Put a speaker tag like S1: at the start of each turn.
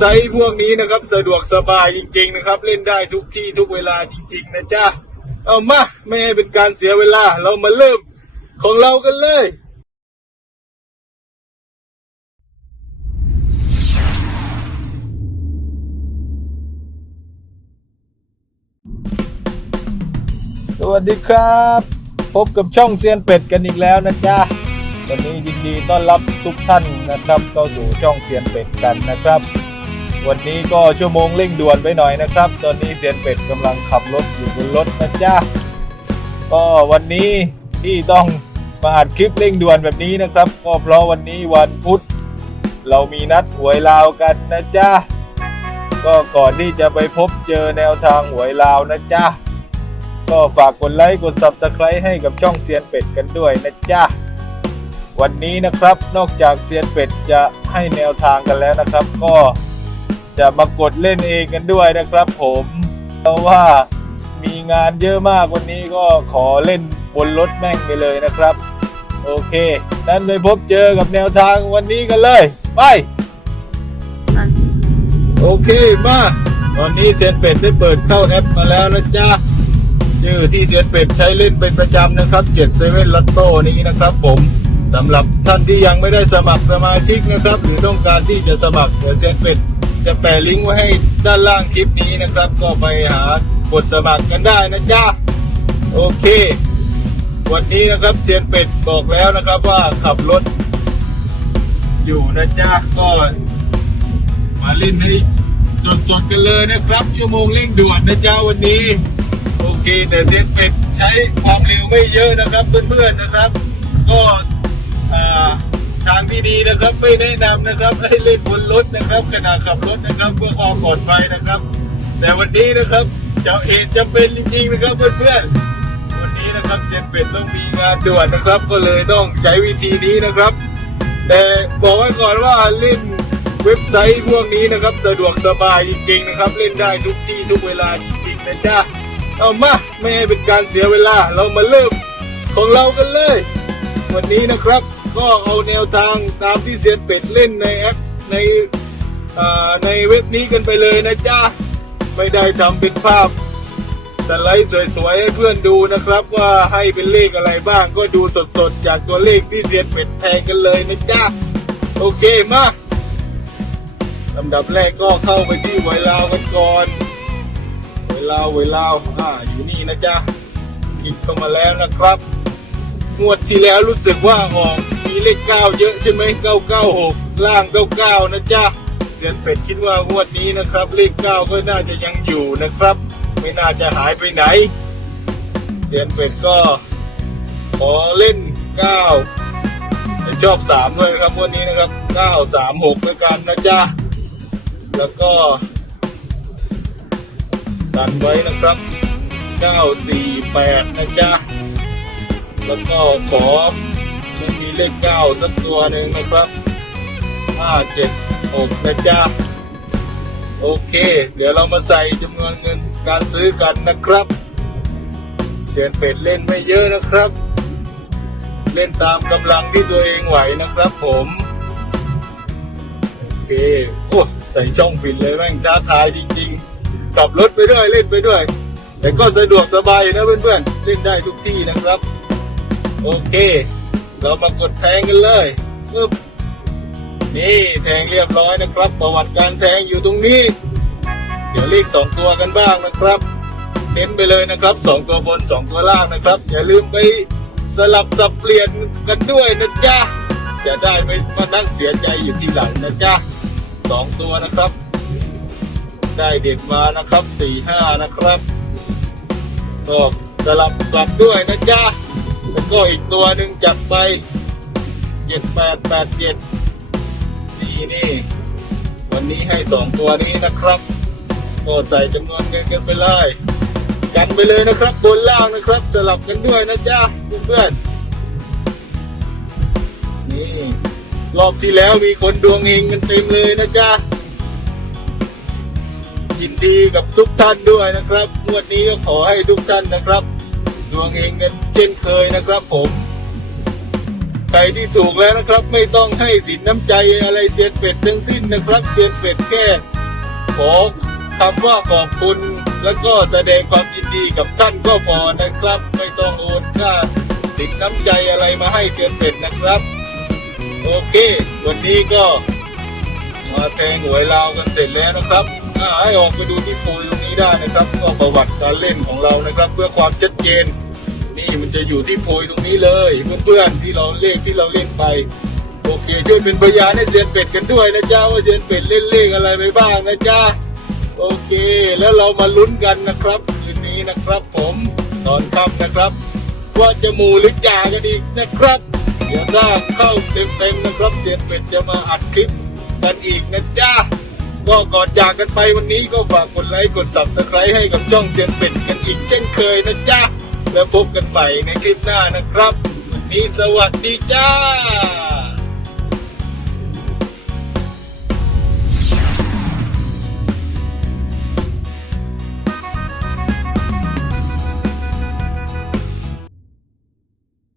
S1: ไซต์พวกนี้นะครับสะดวกสบายจริง ๆ นะครับ เล่นได้ทุกที่ทุกเวลาจริง ๆ นะจ๊ะเอามาไม่ให้เป็นการเสียเวลาเรามาเริ่มของเรากันเลย สวัสดีครับ พบกับช่องเซียนเป็ดกันอีกแล้วนะจ๊ะวันนี้ยินดีต้อนรับทุกท่านนะครับเข้าสู่ช่องเซียนเป็ดกันนะครับ วันนี้ก็ชั่วโมงเร่งด่วนไปหน่อยนะครับ ตอนนี้เซียนเป็ดกำลังขับรถอยู่บนรถนะจ๊ะก็วันนี้ที่ต้องมาอัดคลิปเร่งด่วนแบบนี้นะครับ ก็เพราะวันนี้วันพุธ เรามีนัดหวยลาวกันนะจ๊ะก็ก่อนที่จะไปพบเจอแนวทางหวยลาวนะจ๊ะก็ฝากกดไลค์กด Subscribe ให้กับช่องเซียนเป็ดกันด้วยนะจ๊ะวันนี้นะครับนอกจากเซียนเป็ดจะให้แนวทางกันแล้วนะครับ ก็ จะมากดเล่นเองกันด้วยนะครับผมเพราะว่ามีงานเยอะมากวันนี้ก็ขอเล่นบนรถแม่งไปเลยนะครับ โอเค นั้นไปพบเจอกับแนวทางวันนี้กันเลย ไป โอเคมา ตอนนี้เซียนเป็ดได้เปิดเข้าแอปมาแล้วนะจ๊ะ ชื่อที่เซียนเป็ดใช้เล่นเป็นประจำนะครับ7 7 l o t t o นี้นะครับผมสำหรับท่านที่ยังไม่ได้สมัครสมาชิกนะครับ หรือต้องการที่จะสมัครเดี๋ยวเซียนเป็ด จะแปะลิงก์ไว้ให้ด้านล่างคลิปนี้นะครับ ก็ไปหากดสมัครกันได้นะจ๊ะโอเค วันนี้นะครับเซียนเป็ดบอกแล้วนะครับว่าขับรถ อยู่นะจ๊ะก็มาเล่นให้สดๆกันเลยนะครับ ชั่วโมงเร่งด่วนนะจ๊ะวันนี้ โอเค แต่เซียนเป็ดใช้ความเร็วไม่เยอะนะครับเพื่อนๆนะครับ ก็ นะครับไม่แนะนำนะครับให้เล่นบนรถนะครับขณะขับรถนะครับเพื่อความปลอดภัยนะครับ แต่วันนี้นะครับจ้าเอกจำเป็นจริงๆนะครับเพื่อนๆวันนี้นะครับเซนเป็ดต้องมีงานด่วนนะครับ ก็เลยต้องใช้วิธีนี้นะครับ แต่บอกไว้ก่อนว่าเล่นเว็บไซต์พวกนี้นะครับ สะดวกสบายจริงๆนะครับ เล่นได้ทุกที่ทุกเวลาจริงๆนะจ๊ะเอามาไม่ให้เป็นการเสียเวลาเรามาเริ่มของเรากันเลย วันนี้นะครับ ก็เอาแนวทางตามที่เซียนเป็ดเล่นในแอปในในเว็บนี้กันไปเลยนะจ๊ะไม่ได้ทำเป็นภาพสไลด์สวยๆให้เพื่อนดูนะครับ ว่าให้เป็นเลขอะไรบ้างก็ดูสดๆ จากตัวเลขที่เซียนเป็ดแทงกันเลยนะจ๊ะโอเคมาลำดับแรกก็เข้าไปที่ไวลาวกันก่อนเวลาเวลาอ่าอยู่นี่นะจ๊ะคลิกเข้ามาแล้วนะครับ งวดที่แล้วรู้สึกว่าออก เลขเก้าเยอะใช่ไหมเก้าเก้าหกล่างเก้าเก้านะจ๊ะเสียนเป็ดคิดว่างวดนี้นะครับ เลขเก้าก็น่าจะยังอยู่นะครับ ไม่น่าจะหายไปไหน เสียนเป็ดก็ขอเล่นเก้าแต่ชอบสามด้วยครับวันนี้นะครับเก้าสามหกด้วยกันนะจ๊ะแล้วก็กันไว้นะครับ948นะจ๊ะแล้วก็ขอ ไม่มีเลข9สักตัวหนึ่งนะครับ576นะจ๊ะโอเค เดี๋ยวเรามาใส่จำนวนเงินการซื้อกันนะครับเดือนเป็ดเล่นไม่เยอะนะครับ เล่นตามกำลังที่ตัวเองไหวนะครับผมโอเคโอ้ใส่ช่องปิดเลยแม่งท้าทายจริงๆขับรถไปด้วยเล่นไปด้วย แต่ก็สะดวกสบายนะเพื่อนๆเล่นได้ทุกที่นะครับ โอเค เรามากดแทงกันเลยปึ๊บนี่แทงเรียบร้อยนะครับ ประวัติการแทงอยู่ตรงนี้ เดี๋ยวเลขสองตัวกันบ้างนะครับเน้นไปเลยนะครับสองตัวบนสองตัวล่างนะครับ อย่าลืมไปสลับสับเปลี่ยนกันด้วยนะจ๊ะจะได้ไม่มานั่งเสียใจอยู่ทีหลังนะจ๊ะสองตัวนะครับ ได้เด็ดมานะครับสี่ห้านะครับก็สลับกลับด้วยนะจ๊ะ แล้วก็อีกตัวหนึ่งจัดไปเจ็ดแปดแปดเจ็ดนี่นี่วันนี้ให้สองตัวนี้นะครับก็ใส่จำนวนเงินกันไปเลยกันไปเลยนะครับ บนล่างนะครับ สลับกันด้วยนะจ๊ะเพื่อนๆนี่รอบที่แล้วมีคนดวงเฮงกันเต็มเลยนะจ๊ะยินดีกับทุกท่านด้วยนะครับงวดนี้ก็ขอให้ทุกท่านนะครับ วงเองเงินเช่นเคยนะครับผมใครที่ถูกแล้วนะครับ ไม่ต้องให้สินน้ำใจอะไรเซียนเป็ดทั้งสิ้นนะครับเซียนเป็ดแค่ขอคำว่าขอบคุณ แล้วก็แสดงความยินดีกับท่านก็พอนะครับ ไม่ต้องโอนค่าสินน้ำใจอะไรมาให้เซียนเป็ดนะครับ โอเค วันนี้ก็มาแทงหวยลาวกันเสร็จแล้วนะครับให้ออกไปดูที่โพยตรงนี้ได้นะครับ ก็ประวัติการเล่นของเรานะครับ เพื่อความชัดเจน นี่มันจะอยู่ที่โพยตรงนี้เลยเพื่อนๆที่เราเลขที่เราเล่นไป โอเคช่วยเป็นพยานให้เซียนเป็ดกันด้วยนะจ๊ะว่าเซียนเป็ดเล่นเลขอะไรไปบ้างนะจ๊ะโอเค แล้วเรามาลุ้นกันนะครับคืนนี้นะครับ ผมตอนค่ำนะครับ ว่าจะมูหรือจ่ากันอีกนะครับ เดี๋ยวถ้าเข้าเต็มๆนะครับเซียนเป็ดจะมาอัดคลิปกันอีกนะจ๊ะก็ก่อนจากกันไปวันนี้ก็ฝากกดไลค์กด subscribe ให้กับช่องเซียนเป็ดกันอีกเช่นเคยนะจ๊ะ แล้วพบกันใหม่ในคลิปหน้านะครับวันนี้สวัสดีจ้า